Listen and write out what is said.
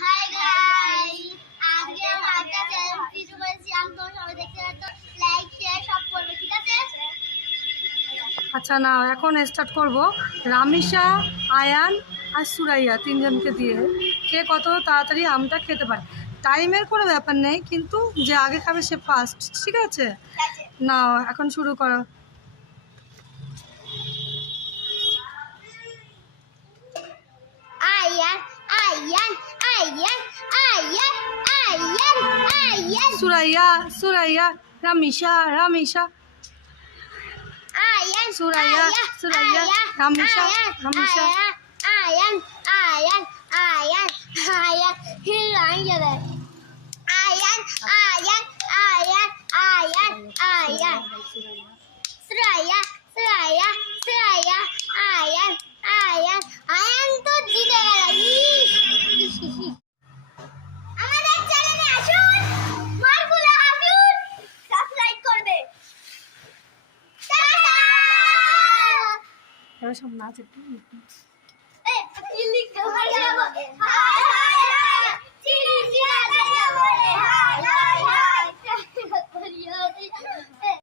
Hi guys, আজকে আমরা একটা চ্যালেঞ্জ ভিডিও করেছি। তোমরা সবাই দেখতে পাচ্ছ, লাইক শেয়ার সব করবে, ঠিক আছে? আচ্ছা না, এখন স্টার্ট করব। রামিসা, আয়ান আর সুরাইয়া তিনজনকে দিয়ে কে কত তাড়াতাড়ি আমটা খেতে পারে। টাইমের কোনো ব্যাপার নেই, কিন্তু যে আগে খাবে সে ফার্স্ট, ঠিক আছে? না, এখন শুরু করো। আয়ান আয়ান আয়ান আয়ান আয়ান আয়ান সুরাইয়া, সুরাইয়া, রামিসা, রামিসা, আয়ান সুরাইয়া, সুরাইয়া, রামিসা, রামিসা। আয়ান আয়ান আয়ান আয়ান হিরাইয়া আয়ান আয়ান আয়ান আয়ান আয়ান সুরাইয়া, সুরাইয়া, সুরাইয়া, আয়ান আয়ান আয়ান তো জিতে গেল। আমাদের চ্যানেলে আসুন, মারগুলো আসুন, সাবস্ক্রাইব করবে। টাটা। এবার সব নাচ একটু। এই লিখতে হবে।